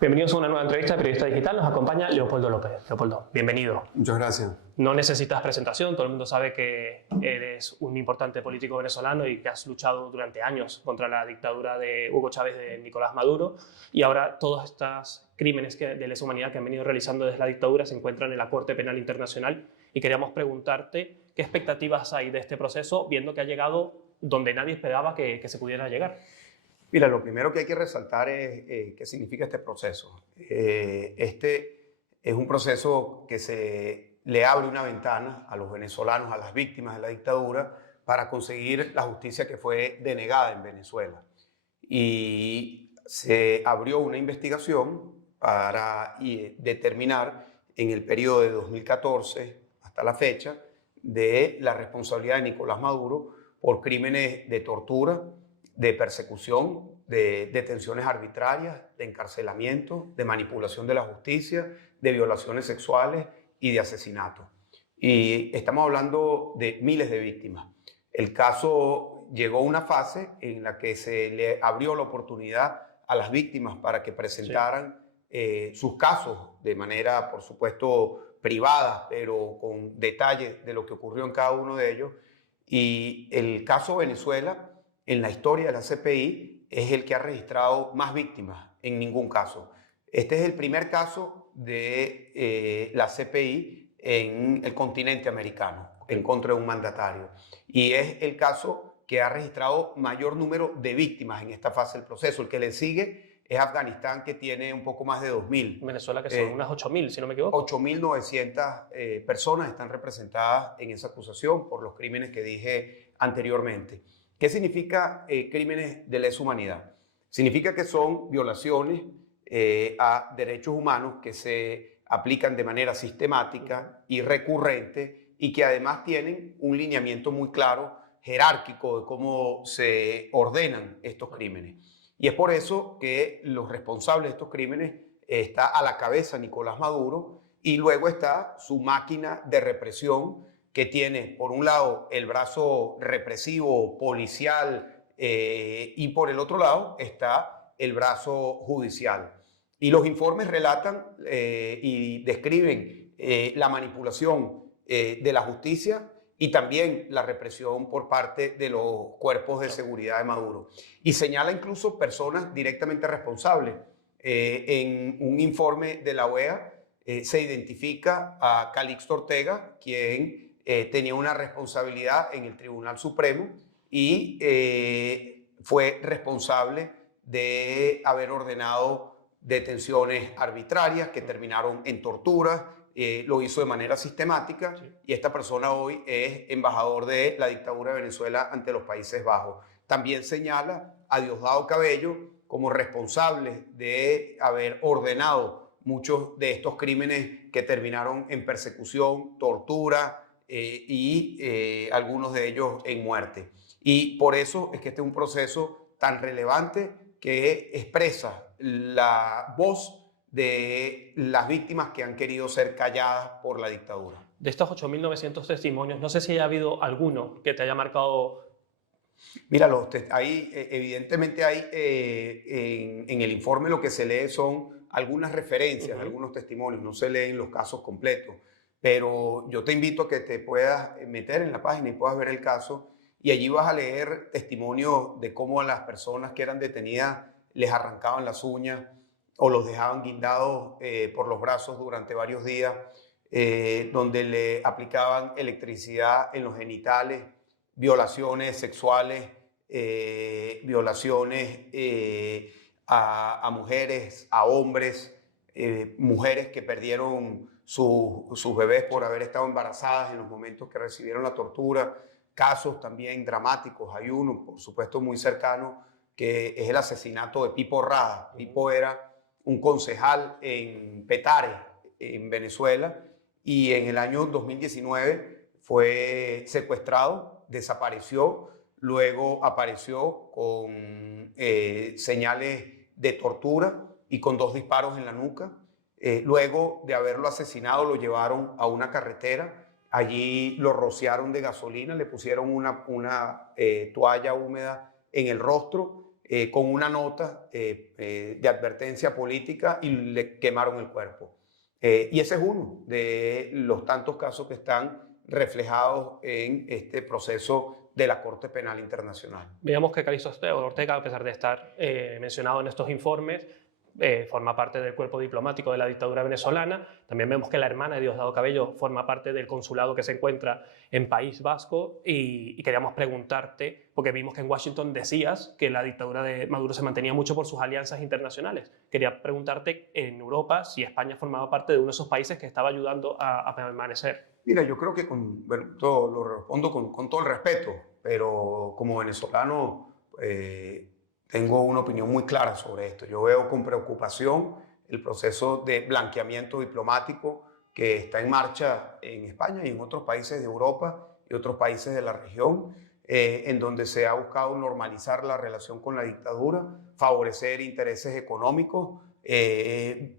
Bienvenidos a una nueva entrevista de Periodista Digital. Nos acompaña Leopoldo López. Leopoldo, bienvenido. Muchas gracias. No necesitas presentación, todo el mundo sabe que eres un importante político venezolano y que has luchado durante años contra la dictadura de Hugo Chávez, de Nicolás Maduro, y ahora todos estos crímenes de lesa humanidad que han venido realizando desde la dictadura se encuentran en la Corte Penal Internacional, y queríamos preguntarte qué expectativas hay de este proceso, viendo que ha llegado donde nadie esperaba que se pudiera llegar. Mira, lo primero que hay que resaltar es qué significa este proceso. Este es un proceso que se le abre una ventana a los venezolanos, a las víctimas de la dictadura, para conseguir la justicia que fue denegada en Venezuela. Y se abrió una investigación para determinar en el periodo de 2014 hasta la fecha de la responsabilidad de Nicolás Maduro por crímenes de tortura, de persecución, de detenciones arbitrarias, de encarcelamiento, de manipulación de la justicia, de violaciones sexuales y de asesinato. Y estamos hablando de miles de víctimas. El caso llegó a una fase en la que se le abrió la oportunidad a las víctimas para que presentaran sus casos de manera, por supuesto, privada, pero con detalles de lo que ocurrió en cada uno de ellos. Y el caso Venezuela, en la historia de la CPI, es el que ha registrado más víctimas en ningún caso. Este es el primer caso de la CPI en el continente americano, en contra de un mandatario. Y es el caso que ha registrado mayor número de víctimas en esta fase del proceso. El que le sigue es Afganistán, que tiene un poco más de 2.000. Venezuela, que son unas 8.000, si no me equivoco. 8.900 personas están representadas en esa acusación por los crímenes que dije anteriormente. ¿Qué significa crímenes de lesa humanidad? Significa que son violaciones a derechos humanos que se aplican de manera sistemática y recurrente y que además tienen un lineamiento muy claro, jerárquico, de cómo se ordenan estos crímenes. Y es por eso que los responsables de estos crímenes está a la cabeza Nicolás Maduro y luego está su máquina de represión, que tiene por un lado el brazo represivo, policial, y por el otro lado está el brazo judicial. Y los informes relatan y describen la manipulación de la justicia y también la represión por parte de los cuerpos de seguridad de Maduro. Y señala incluso personas directamente responsables. En un informe de la OEA se identifica a Calixto Ortega, quien tenía una responsabilidad en el Tribunal Supremo y fue responsable de haber ordenado detenciones arbitrarias que terminaron en torturas. Lo hizo de manera sistemática, sí. Y esta persona hoy es embajador de la dictadura de Venezuela ante los Países Bajos. También señala a Diosdado Cabello como responsable de haber ordenado muchos de estos crímenes que terminaron en persecución, tortura, y algunos de ellos en muerte. Y por eso es que este es un proceso tan relevante que expresa la voz de las víctimas que han querido ser calladas por la dictadura. De estos 8.900 testimonios, no sé si haya habido alguno que te haya marcado. Mira, evidentemente hay en el informe lo que se lee son algunas referencias, algunos testimonios, no se leen los casos completos. Pero yo te invito a que te puedas meter en la página y puedas ver el caso, y allí vas a leer testimonios de cómo a las personas que eran detenidas les arrancaban las uñas o los dejaban guindados por los brazos durante varios días, donde le aplicaban electricidad en los genitales, violaciones sexuales, violaciones a mujeres, a hombres, mujeres que perdieron sus bebés por haber estado embarazadas en los momentos que recibieron la tortura. Casos también dramáticos. Hay uno, por supuesto, muy cercano, que es el asesinato de Pipo Rada. Pipo era un concejal en Petare, en Venezuela, y en el año 2019 fue secuestrado, desapareció, luego apareció con señales de tortura y con 2 disparos en la nuca. Luego de haberlo asesinado, lo llevaron a una carretera. Allí lo rociaron de gasolina, le pusieron una toalla húmeda en el rostro, con una nota de advertencia política y le quemaron el cuerpo. Y ese es uno de los tantos casos que están reflejados en este proceso de la Corte Penal Internacional. Veamos que Calixto Ortega, a pesar de estar mencionado en estos informes, forma parte del cuerpo diplomático de la dictadura venezolana. También vemos que la hermana de Diosdado Cabello forma parte del consulado que se encuentra en País Vasco y queríamos preguntarte, porque vimos que en Washington decías que la dictadura de Maduro se mantenía mucho por sus alianzas internacionales. Quería preguntarte en Europa si España formaba parte de uno de esos países que estaba ayudando a permanecer. Mira, yo creo que todo lo respondo con todo el respeto, pero como venezolano tengo una opinión muy clara sobre esto. Yo veo con preocupación el proceso de blanqueamiento diplomático que está en marcha en España y en otros países de Europa y otros países de la región, en donde se ha buscado normalizar la relación con la dictadura, favorecer intereses económicos,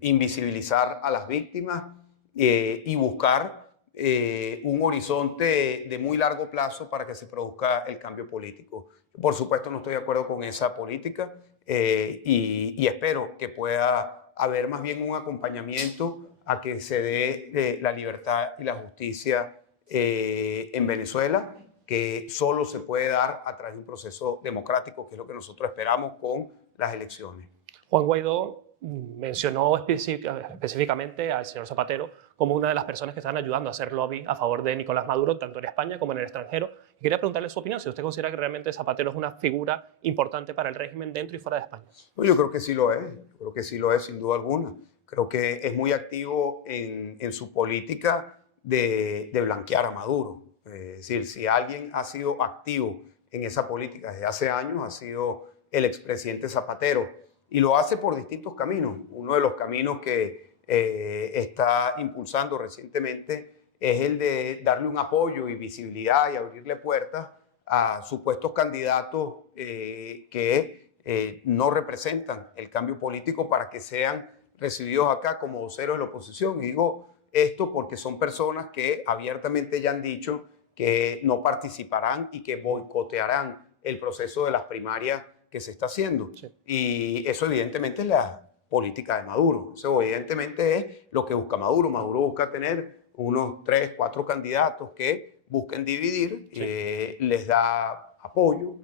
invisibilizar a las víctimas y buscar un horizonte de muy largo plazo para que se produzca el cambio político. Por supuesto, no estoy de acuerdo con esa política y espero que pueda haber más bien un acompañamiento a que se dé la libertad y la justicia en Venezuela, que solo se puede dar a través de un proceso democrático, que es lo que nosotros esperamos con las elecciones. Juan Guaidó mencionó específicamente al señor Zapatero como una de las personas que están ayudando a hacer lobby a favor de Nicolás Maduro, tanto en España como en el extranjero. Y quería preguntarle su opinión, si usted considera que realmente Zapatero es una figura importante para el régimen dentro y fuera de España. No, yo creo que sí lo es, yo creo que sí lo es sin duda alguna. Creo que es muy activo en su política de blanquear a Maduro. Es decir, si alguien ha sido activo en esa política desde hace años, ha sido el expresidente Zapatero. Y lo hace por distintos caminos. Uno de los caminos que está impulsando recientemente es el de darle un apoyo y visibilidad y abrirle puertas a supuestos candidatos que no representan el cambio político para que sean recibidos acá como voceros de la oposición. Y digo esto porque son personas que abiertamente ya han dicho que no participarán y que boicotearán el proceso de las primarias que se está haciendo. Sí. Y eso evidentemente es la política de Maduro. Eso evidentemente es lo que busca Maduro. Maduro busca tener unos 3, 4 candidatos que busquen dividir, sí. Les da apoyo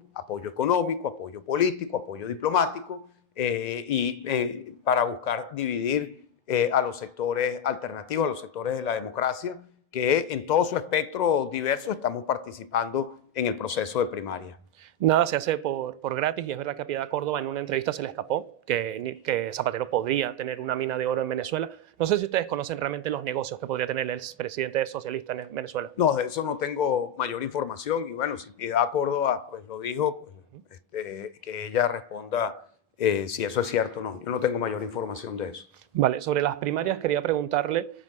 económico, apoyo político, apoyo diplomático, para buscar dividir a los sectores alternativos, a los sectores de la democracia, que en todo su espectro diverso estamos participando en el proceso de primaria. Nada se hace por gratis y es verdad que a Piedad Córdoba en una entrevista se le escapó que Zapatero podría tener una mina de oro en Venezuela. No sé si ustedes conocen realmente los negocios que podría tener el expresidente socialista en Venezuela. No, de eso no tengo mayor información y bueno, si Piedad Córdoba pues lo dijo, pues, que ella responda si eso es cierto o no. Yo no tengo mayor información de eso. Vale, sobre las primarias quería preguntarle.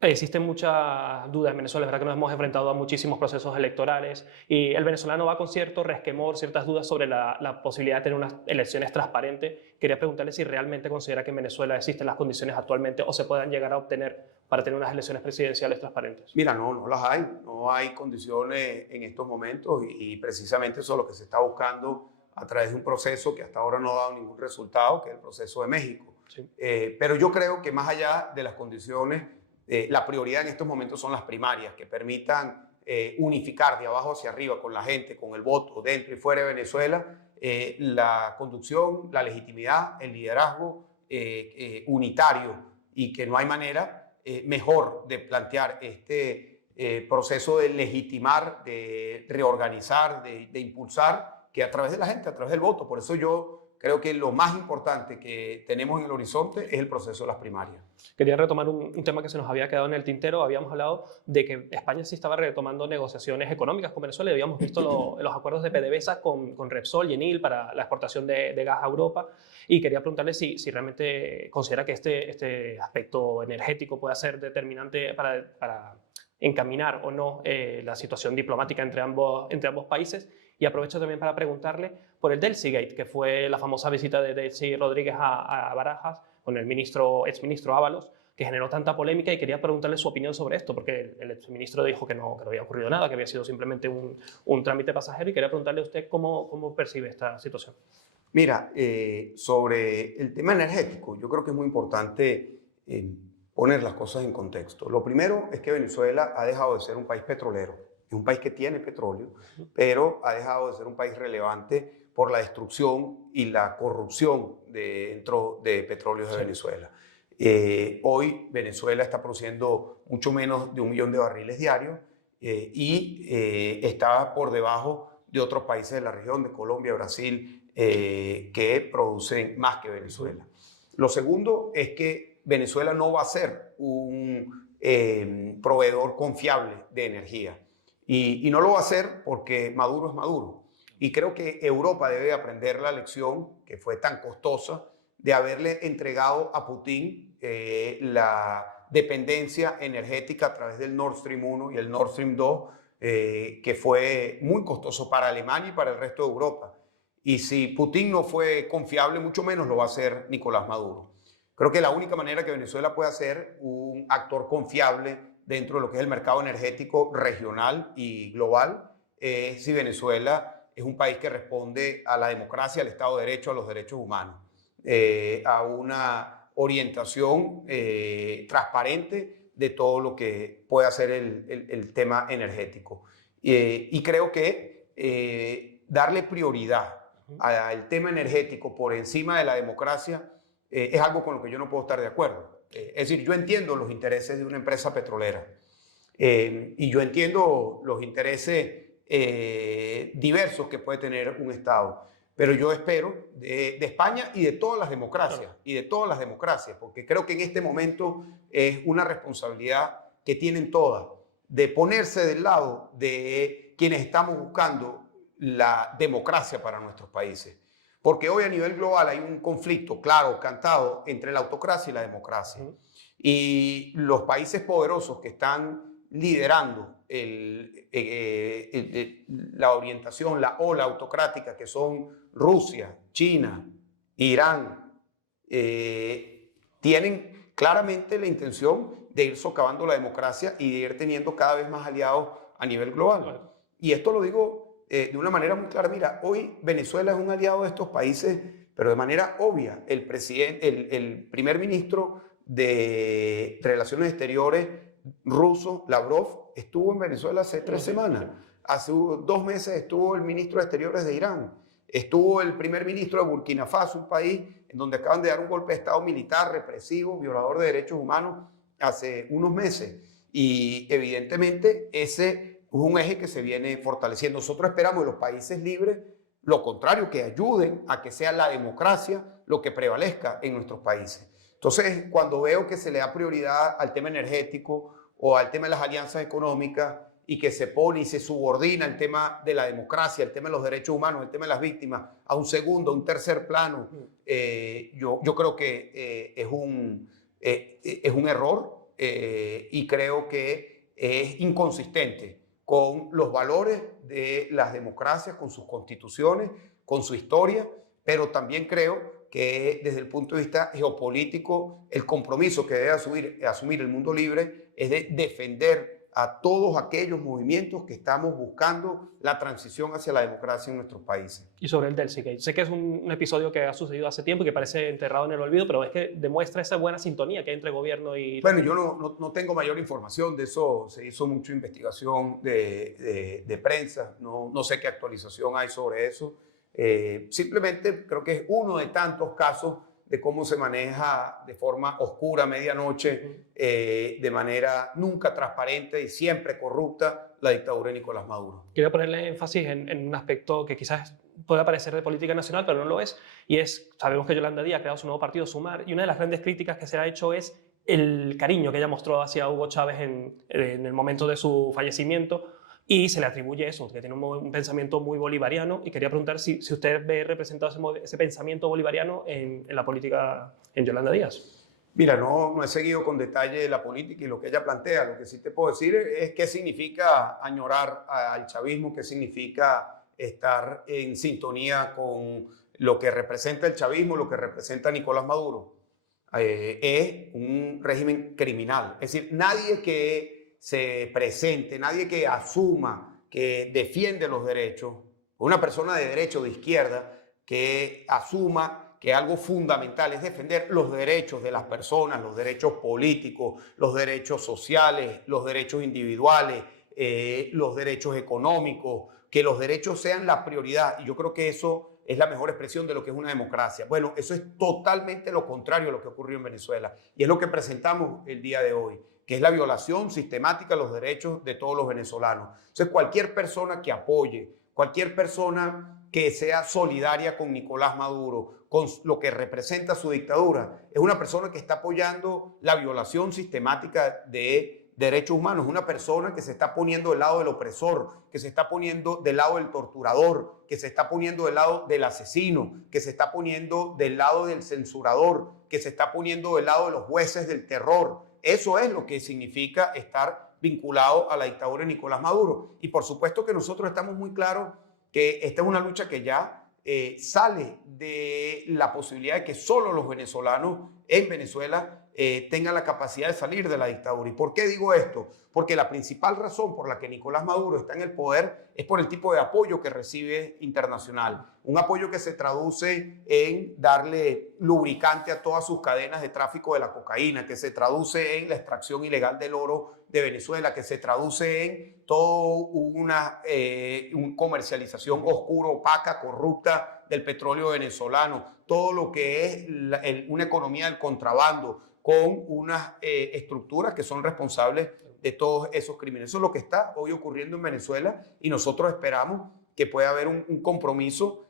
Existen muchas dudas en Venezuela, es verdad que nos hemos enfrentado a muchísimos procesos electorales y el venezolano va con cierto resquemor, ciertas dudas sobre la posibilidad de tener unas elecciones transparentes. Quería preguntarle si realmente considera que en Venezuela existen las condiciones actualmente o se puedan llegar a obtener para tener unas elecciones presidenciales transparentes. Mira, no las hay, no hay condiciones en estos momentos y precisamente eso es lo que se está buscando a través de un proceso que hasta ahora no ha dado ningún resultado, que es el proceso de México. Sí. Pero yo creo que más allá de las condiciones, la prioridad en estos momentos son las primarias, que permitan unificar de abajo hacia arriba con la gente, con el voto dentro y fuera de Venezuela, la conducción, la legitimidad, el liderazgo unitario y que no hay manera mejor de plantear este proceso de legitimar, de reorganizar, de impulsar que a través de la gente, a través del voto. Por eso yo creo que lo más importante que tenemos en el horizonte es el proceso de las primarias. Quería retomar un tema que se nos había quedado en el tintero. Habíamos hablado de que España sí estaba retomando negociaciones económicas con Venezuela y habíamos visto los acuerdos de PDVSA con Repsol y Enil para la exportación de gas a Europa. Y quería preguntarle si realmente considera que este aspecto energético puede ser determinante para encaminar o no la situación diplomática entre ambos países. Y aprovecho también para preguntarle por el Delcy Gate, que fue la famosa visita de Delcy Rodríguez a Barajas con el exministro Ábalos, que generó tanta polémica y quería preguntarle su opinión sobre esto, porque el exministro dijo que no había ocurrido nada, que había sido simplemente un trámite pasajero y quería preguntarle a usted cómo percibe esta situación. Mira, sobre el tema energético, yo creo que es muy importante poner las cosas en contexto. Lo primero es que Venezuela ha dejado de ser un país petrolero. Es un país que tiene petróleo, pero ha dejado de ser un país relevante por la destrucción y la corrupción dentro de petróleos de Venezuela. Hoy Venezuela está produciendo mucho menos de 1 millón de barriles diarios y está por debajo de otros países de la región, de Colombia, Brasil, que producen más que Venezuela. Lo segundo es que Venezuela no va a ser un proveedor confiable de energía y no lo va a hacer porque Maduro es Maduro. Y creo que Europa debe aprender la lección que fue tan costosa de haberle entregado a Putin la dependencia energética a través del Nord Stream 1 y el Nord Stream 2, que fue muy costoso para Alemania y para el resto de Europa. Y si Putin no fue confiable, mucho menos lo va a hacer Nicolás Maduro. Creo que la única manera que Venezuela pueda ser un actor confiable dentro de lo que es el mercado energético regional y global es si Venezuela es un país que responde a la democracia, al Estado de Derecho, a los derechos humanos, a una orientación transparente de todo lo que puede hacer el tema energético. Y creo que darle prioridad al tema energético por encima de la democracia es algo con lo que yo no puedo estar de acuerdo. Es decir, yo entiendo los intereses de una empresa petrolera y yo entiendo los intereses diversos que puede tener un Estado, pero yo espero de España y de todas las democracias, porque creo que en este momento es una responsabilidad que tienen todas de ponerse del lado de quienes estamos buscando la democracia para nuestros países. Porque hoy a nivel global hay un conflicto claro, cantado, entre la autocracia y la democracia. Y los países poderosos que están liderando la orientación, la ola autocrática, que son Rusia, China, Irán, tienen claramente la intención de ir socavando la democracia y de ir teniendo cada vez más aliados a nivel global. Y esto lo digo de una manera muy clara. Mira, hoy Venezuela es un aliado de estos países, pero de manera obvia. El primer ministro de Relaciones Exteriores ruso, Lavrov, estuvo en Venezuela hace 3 semanas. Hace 2 meses estuvo el ministro de Exteriores de Irán. Estuvo el primer ministro de Burkina Faso, un país en donde acaban de dar un golpe de Estado militar, represivo, violador de derechos humanos, hace unos meses. Y evidentemente ese es un eje que se viene fortaleciendo. Nosotros esperamos de los países libres lo contrario, que ayuden a que sea la democracia lo que prevalezca en nuestros países. Entonces, cuando veo que se le da prioridad al tema energético o al tema de las alianzas económicas y que se pone y se subordina el tema de la democracia, el tema de los derechos humanos, el tema de las víctimas a un segundo, a un tercer plano, yo creo que es un error y creo que es inconsistente con los valores de las democracias, con sus constituciones, con su historia, pero también creo que desde el punto de vista geopolítico, el compromiso que debe asumir el mundo libre es de defender a todos aquellos movimientos que estamos buscando la transición hacia la democracia en nuestros países. Y sobre el Delsigate, sé que es un episodio que ha sucedido hace tiempo y que parece enterrado en el olvido, pero es que demuestra esa buena sintonía que hay entre gobierno y... Bueno, yo no tengo mayor información de eso, se hizo mucha investigación de prensa, no sé qué actualización hay sobre eso. Simplemente creo que es uno de tantos casos de cómo se maneja de forma oscura, medianoche, de manera nunca transparente y siempre corrupta la dictadura de Nicolás Maduro. Quería ponerle énfasis en un aspecto que quizás pueda parecer de política nacional, pero no lo es, y sabemos que Yolanda Díaz ha creado su nuevo partido, Sumar, y una de las grandes críticas que se ha hecho es el cariño que ella mostró hacia Hugo Chávez en el momento de su fallecimiento, y se le atribuye eso, que tiene un pensamiento muy bolivariano, y quería preguntar si usted ve representado ese pensamiento bolivariano en la política en Yolanda Díaz. Mira, no he seguido con detalle la política y lo que ella plantea. Lo que sí te puedo decir es qué significa añorar al chavismo, qué significa estar en sintonía con lo que representa el chavismo, lo que representa Nicolás Maduro. Es un régimen criminal. Es decir, nadie que se presente, nadie que asuma que defiende los derechos, una persona de derecha o de izquierda que asuma que algo fundamental es defender los derechos de las personas, los derechos políticos, los derechos sociales, los derechos individuales, los derechos económicos, que los derechos sean la prioridad. Y yo creo que eso es la mejor expresión de lo que es una democracia. Bueno, eso es totalmente lo contrario a lo que ocurrió en Venezuela. Y es lo que presentamos el día de hoy, que es la violación sistemática de los derechos de todos los venezolanos. Entonces, cualquier persona que apoye, cualquier persona que sea solidaria con Nicolás Maduro, con lo que representa su dictadura, es una persona que está apoyando la violación sistemática de derechos humanos, una persona que se está poniendo del lado del opresor, que se está poniendo del lado del torturador, que se está poniendo del lado del asesino, que se está poniendo del lado del censurador, que se está poniendo del lado de los jueces del terror. Eso es lo que significa estar vinculado a la dictadura de Nicolás Maduro. Y por supuesto que nosotros estamos muy claros que esta es una lucha que ya sale de la posibilidad de que solo los venezolanos en Venezuela tengan la capacidad de salir de la dictadura. ¿Y por qué digo esto? Porque la principal razón por la que Nicolás Maduro está en el poder es por el tipo de apoyo que recibe internacional. Un apoyo que se traduce en darle lubricante a todas sus cadenas de tráfico de la cocaína, que se traduce en la extracción ilegal del oro de Venezuela, que se traduce en toda una comercialización oscura, opaca, corrupta del petróleo venezolano, todo lo que es una economía del contrabando, con unas estructuras que son responsables de todos esos crímenes. Eso es lo que está hoy ocurriendo en Venezuela y nosotros esperamos que pueda haber un compromiso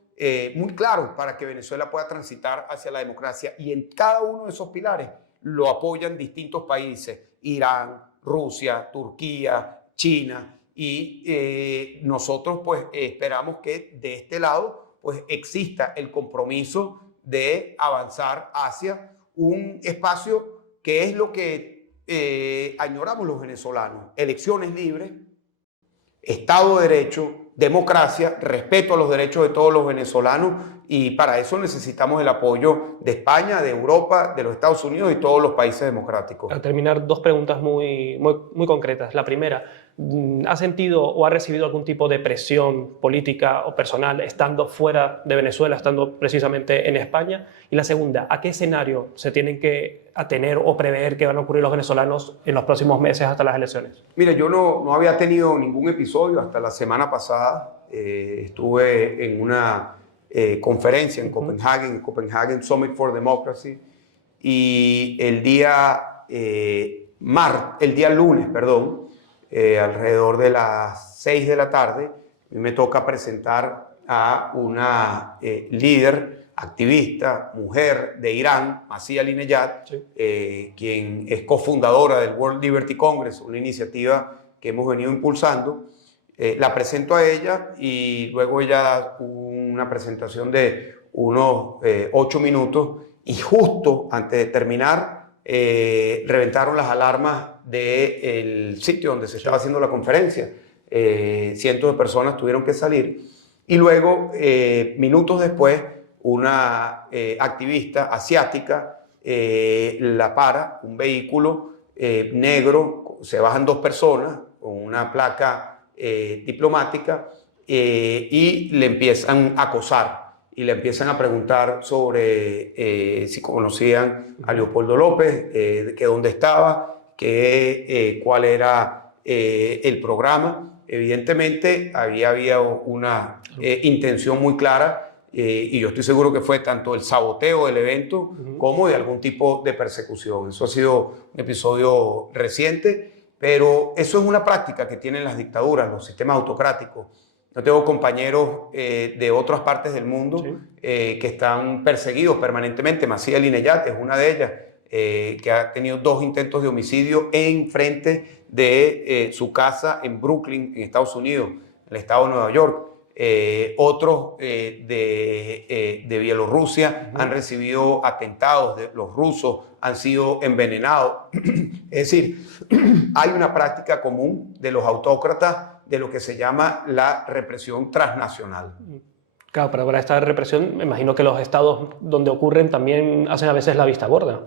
muy claro para que Venezuela pueda transitar hacia la democracia. Y en cada uno de esos pilares lo apoyan distintos países: Irán, Rusia, Turquía, China. Y nosotros pues esperamos que de este lado pues exista el compromiso de avanzar hacia un espacio que es lo que añoramos los venezolanos: elecciones libres, Estado de Derecho, democracia, respeto a los derechos de todos los venezolanos, y para eso necesitamos el apoyo de España, de Europa, de los Estados Unidos y todos los países democráticos. Para terminar, dos preguntas muy concretas. La primera, ¿ha sentido o ha recibido algún tipo de presión política o personal estando fuera de Venezuela, estando precisamente en España? Y la segunda, ¿a qué escenario se tienen que atener o prever que van a ocurrir los venezolanos en los próximos meses hasta las elecciones? Mire, yo no había tenido ningún episodio hasta la semana pasada. Estuve en una conferencia en Copenhagen Summit for Democracy, y el día lunes, alrededor de las 6 de la tarde, me toca presentar a una líder, activista, mujer de Irán, Masih Alinejad, sí, quien es cofundadora del World Liberty Congress, una iniciativa que hemos venido impulsando. La presento a ella y luego ella da una presentación de unos 8 minutos, y justo antes de terminar reventaron las alarmas del sitio donde se estaba haciendo la conferencia. Cientos de personas tuvieron que salir, y luego minutos después una activista asiática la para, un vehículo negro, se bajan 2 personas con una placa diplomática y le empiezan a acosar y le empiezan a preguntar sobre si conocían a Leopoldo López, que dónde estaba, cuál era el programa. Evidentemente había una intención muy clara, y yo estoy seguro que fue tanto el saboteo del evento como de algún tipo de persecución. Eso ha sido un episodio reciente, pero eso es una práctica que tienen las dictaduras, los sistemas autocráticos. Yo tengo compañeros de otras partes del mundo, sí, que están perseguidos permanentemente. Masih Alinejad es una de ellas, que ha tenido 2 intentos de homicidio en frente de su casa en Brooklyn, en Estados Unidos, en el estado de Nueva York. Otros de Bielorrusia han recibido atentados, los rusos han sido envenenados. Es decir, hay una práctica común de los autócratas de lo que se llama la represión transnacional. Claro, pero para esta represión me imagino que los estados donde ocurren también hacen a veces la vista gorda.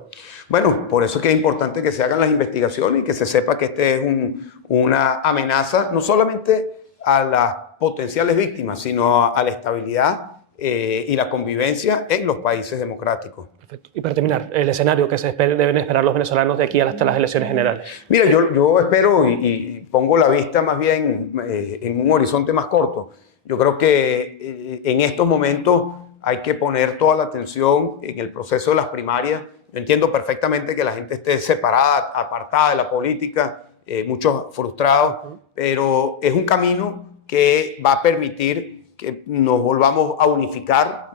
Bueno, por eso es que es importante que se hagan las investigaciones y que se sepa que este es una amenaza no solamente a las potenciales víctimas, sino a la estabilidad y la convivencia en los países democráticos. Perfecto. Y para terminar, el escenario que deben esperar los venezolanos de aquí hasta las elecciones generales. Mira, yo espero y pongo la vista más bien en un horizonte más corto. Yo creo que en estos momentos hay que poner toda la atención en el proceso de las primarias. Yo entiendo perfectamente que la gente esté separada, apartada de la política, muchos frustrados, pero es un camino que va a permitir que nos volvamos a unificar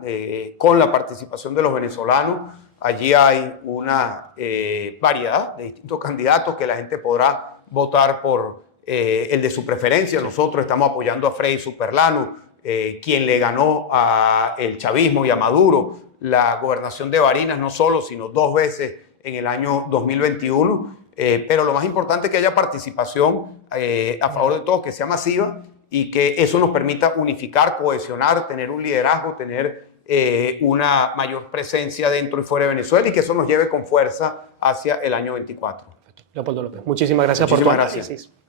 con la participación de los venezolanos. Allí hay una variedad de distintos candidatos que la gente podrá votar por el de su preferencia. Nosotros estamos apoyando a Frei Superlano, quien le ganó al chavismo y a Maduro la gobernación de Barinas, no solo, sino 2 veces en el año 2021. Pero lo más importante es que haya participación a favor de todos, que sea masiva y que eso nos permita unificar, cohesionar, tener un liderazgo, tener una mayor presencia dentro y fuera de Venezuela y que eso nos lleve con fuerza hacia el año 24. Leopoldo López, muchísimas gracias por tu análisis.